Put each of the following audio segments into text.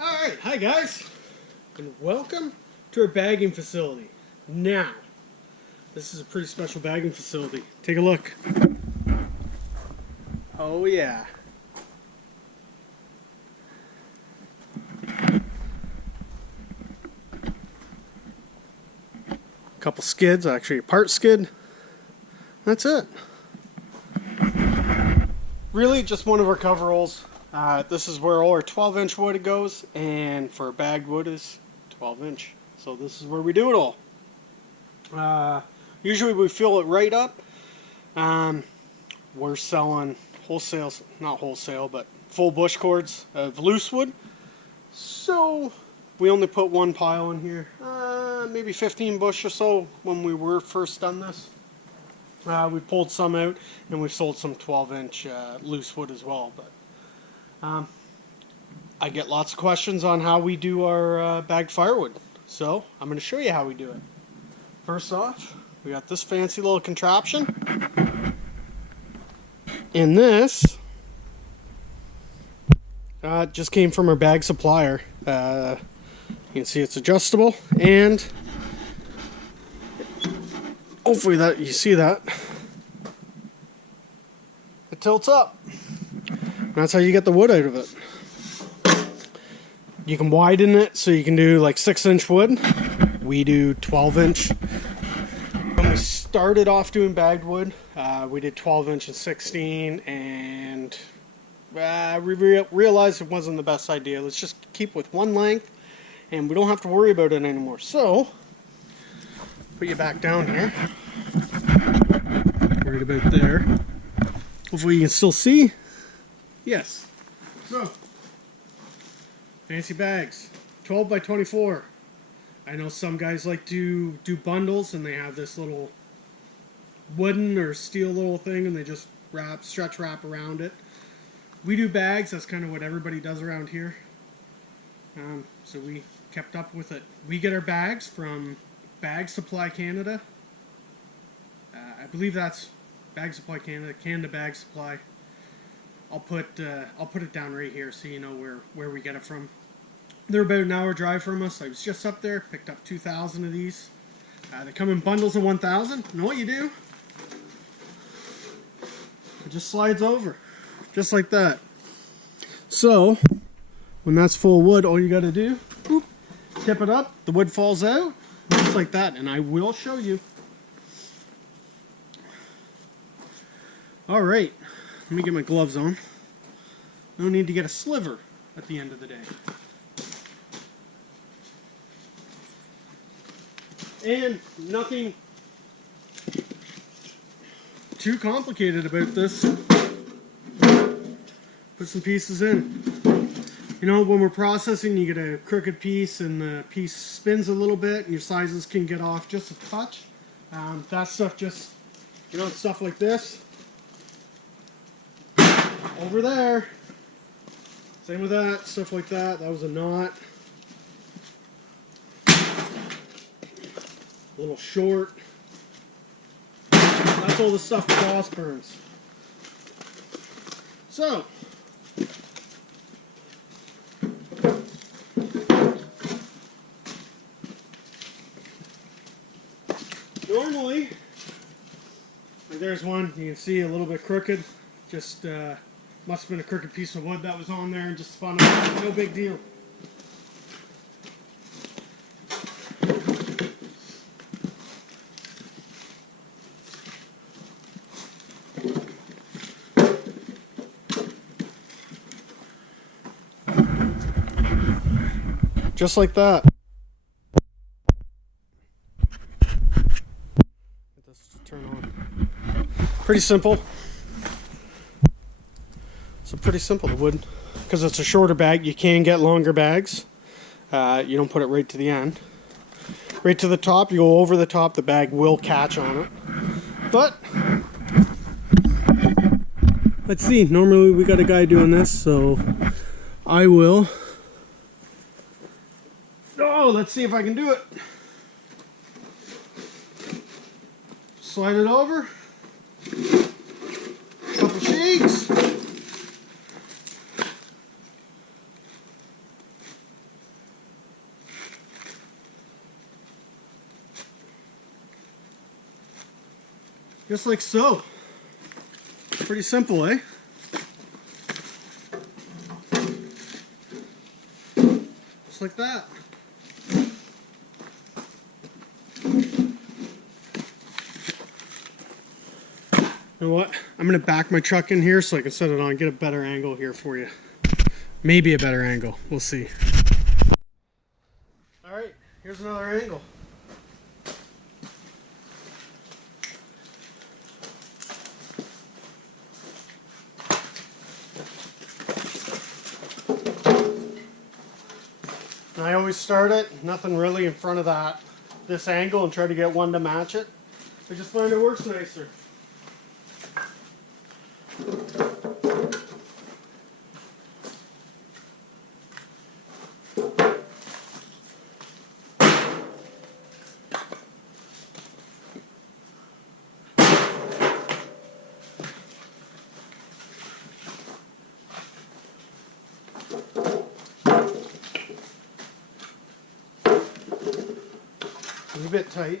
Alright, hi guys, and welcome to our bagging facility. Now, this is a pretty special bagging facility. Take a look. Oh yeah. Couple skids, actually a part skid. That's it. Really just one of our coveralls. This is where all our 12-inch wood goes, and for bagged wood is 12-inch. So this is where we do it all. Usually we fill it right up. We're selling wholesale, not wholesale, but full bush cords of loose wood. So we only put one pile in here, maybe 15 bush or so when we were first done this. We pulled some out, and we've sold some 12-inch loose wood as well. But I get lots of questions on how we do our bagged firewood, so I'm going to show you how we do it. First off, we got this fancy little contraption, and this just came from our bag supplier. You can see it's adjustable, and hopefully that you see that it tilts up. That's how you get the wood out of it. You can widen it so you can do like 6-inch wood. We do 12-inch. When we started off doing bagged wood, we did 12-inch and 16, and we realized it wasn't the best idea. Let's just keep with one length, and we don't have to worry about it anymore. So, put you back down here. Right about there. Hopefully you can still see. Yes. So, fancy bags, 12 by 24. I know some guys like to do bundles, and they have this little wooden or steel little thing, and they just stretch wrap around it. We do bags. That's kind of what everybody does around here. So we kept up with it. We get our bags from Bag Supply Canada. I believe that's Bag Supply Canada, Canada Bag Supply. I'll put it down right here so you know where we get it from. They're about an hour drive from us. I was just up there, picked up 2,000 of these. They come in bundles of 1,000. You know what you do? It just slides over, just like that. So, when that's full of wood, all you got to do, boop, tip it up, the wood falls out, just like that, and I will show you. Alright, let me get my gloves on. No need to get a sliver at the end of the day. And nothing too complicated about this. Put some pieces in. You know, when we're processing, you get a crooked piece and the piece spins a little bit and your sizes can get off just a touch. That stuff just, you know, stuff like this. Over there. Same with that, stuff like that. That was a knot. A little short. That's all the stuff with cross burns. So, normally, like there's one, you can see a little bit crooked. Just must have been a crooked piece of wood that was on there and just spun out. No big deal. Just like that. Get this to turn on. Pretty simple. So pretty simple, the wood. Because it's a shorter bag, you can get longer bags. You don't put it right to the end. Right to the top, you go over the top, the bag will catch on it. But, let's see, normally we got a guy doing this, so I will. Oh, let's see if I can do it. Slide it over. Couple shakes. Just like so. Pretty simple, eh? Just like that. You know what? I'm going to back my truck in here so I can set it on, get a better angle here for you. Maybe a better angle. We'll see. Alright, here's another angle. And I always start it, nothing really in front of this angle, and try to get one to match it. I just find it works nicer. A bit tight.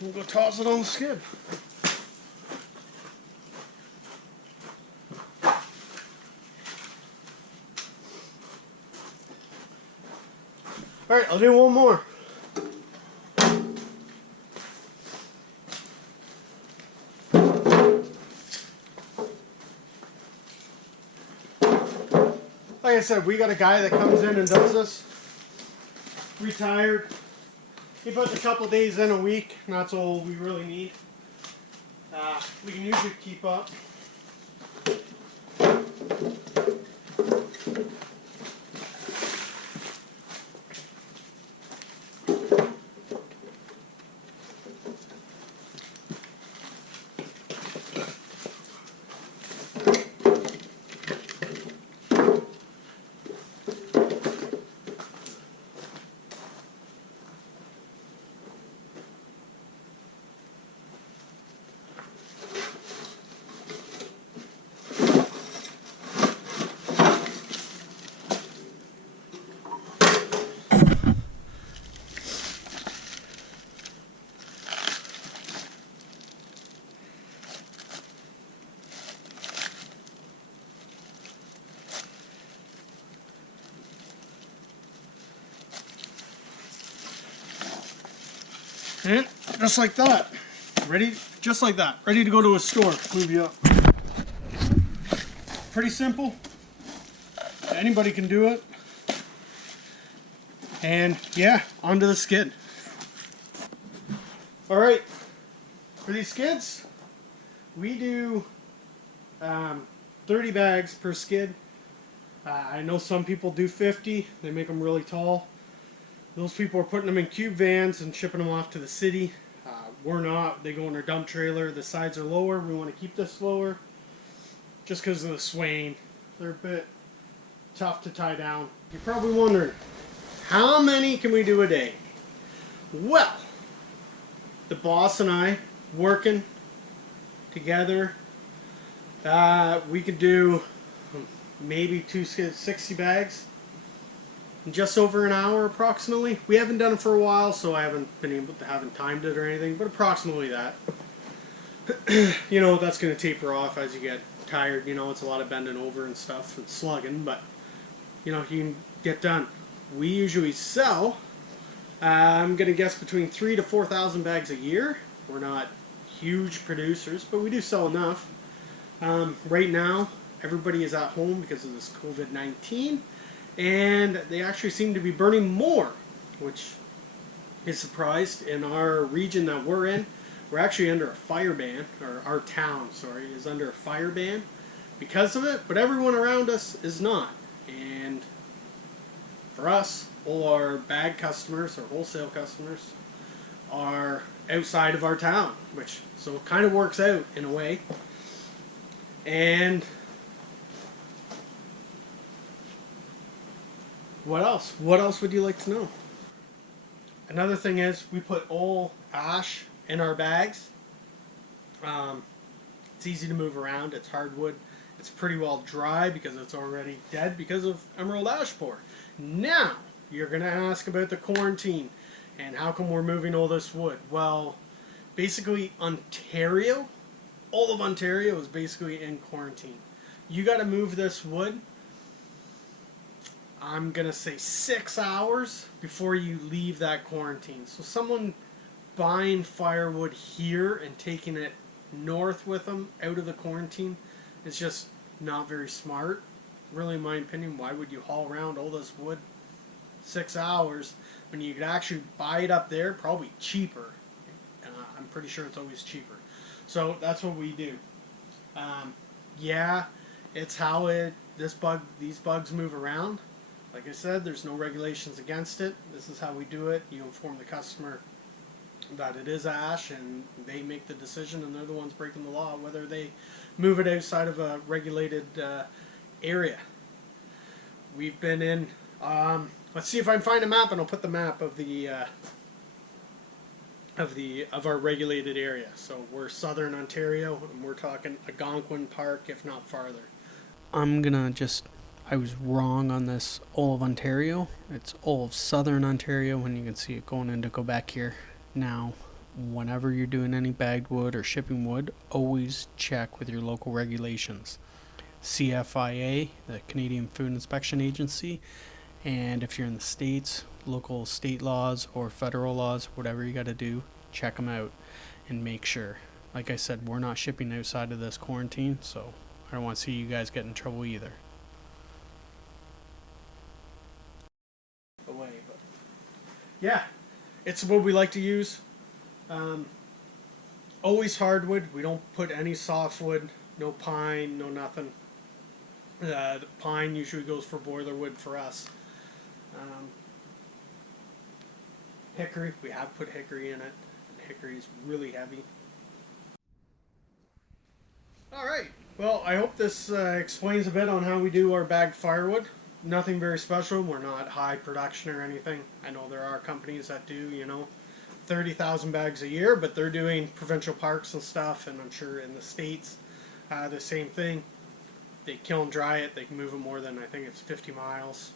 We'll go toss it on the skid. Alright, I'll do one more. Like I said, we got a guy that comes in and does this. Retired. He puts a couple days in a week, and that's all we really need. We can usually keep up. And just like that. Ready? Just like that. Ready to go to a store. Move you up. Pretty simple. Anybody can do it. And yeah, onto the skid. Alright. For these skids, we do 30 bags per skid. I know some people do 50. They make them really tall. Those people are putting them in cube vans and shipping them off to the city. We're not. They go in their dump trailer. The sides are lower. We want to keep this lower just because of the swaying. They're a bit tough to tie down. You're probably wondering, how many can we do a day? Well, the boss and I working together, we could do maybe 60 bags in just over an hour approximately. We haven't done it for a while, so I haven't timed it or anything, but approximately that. You know, that's going to taper off as you get tired. You know, it's a lot of bending over and stuff and slugging, but you know, you can get done. We usually sell, I'm going to guess, between 3,000 to 4,000 bags a year. We're not huge producers, but we do sell enough. Right now, everybody is at home because of this COVID-19, and they actually seem to be burning more, which is surprised. In our region that we're in, we're actually under a fire ban, or our town, sorry, is under a fire ban. because of it, but everyone around us is not. And for us, all our bag customers or wholesale customers are outside of our town, which so it kind of works out in a way. And what else? What else would you like to know? Another thing is we put all ash in our bags. It's easy to move around. It's hardwood. It's pretty well dry because it's already dead because of emerald ash borer. Now, you're going to ask about the quarantine and how come we're moving all this wood. Well, basically Ontario, all of Ontario is basically in quarantine. You got to move this wood, I'm going to say 6 hours before you leave that quarantine. So someone buying firewood here and taking it north with them out of the quarantine is just not very smart. Really, in my opinion, why would you haul around all this wood 6 hours when you could actually buy it up there, probably cheaper. I'm pretty sure it's always cheaper. So that's what we do. Yeah, it's how these bugs move around. Like I said, there's no regulations against it. This is how we do it. You inform the customer that it is ash, and they make the decision, and they're the ones breaking the law, whether they move it outside of a regulated area. We've been in, let's see if I can find a map, and I'll put the map of our regulated area. So we're southern Ontario, and we're talking Algonquin Park, if not farther. I was wrong on this all of Ontario. It's all of southern Ontario, and you can see it going into Quebec here. Now, whenever you're doing any bagged wood or shipping wood, always check with your local regulations. CFIA, the Canadian Food Inspection Agency, and if you're in the States, local state laws or federal laws, whatever you got to do, check them out and make sure. Like I said, we're not shipping outside of this quarantine, so I don't want to see you guys get in trouble either. Yeah, it's what we like to use. Always hardwood. We don't put any softwood, no pine, no nothing. The pine usually goes for boiler wood for us. Hickory, we have put hickory in it. Hickory is really heavy. Alright, well, I hope this explains a bit on how we do our bagged firewood. Nothing very special. We're not high production or anything. I know there are companies that do, 30,000 bags a year, but they're doing provincial parks and stuff, and I'm sure in the States, the same thing. They kill and dry it. They can move it more than, I think it's 50 miles.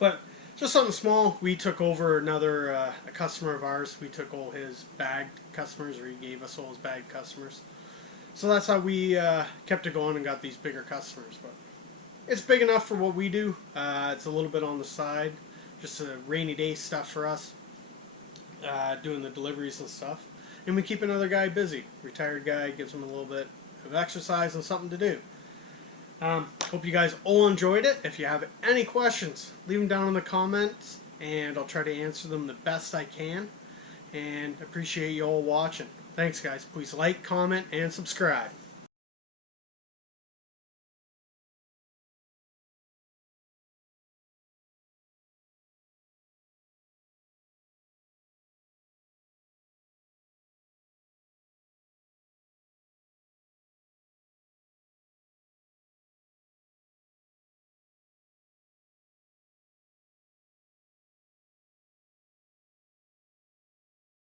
But just something small. We took over a customer of ours. We took all his bagged customers, or he gave us all his bagged customers. So that's how we kept it going and got these bigger customers. But it's big enough for what we do. It's a little bit on the side, just a rainy day stuff for us, doing the deliveries and stuff. And we keep another guy busy. Retired guy, gives him a little bit of exercise and something to do. Hope you guys all enjoyed it. If you have any questions, leave them down in the comments, and I'll try to answer them the best I can. And appreciate you all watching. Thanks, guys. Please like, comment, and subscribe.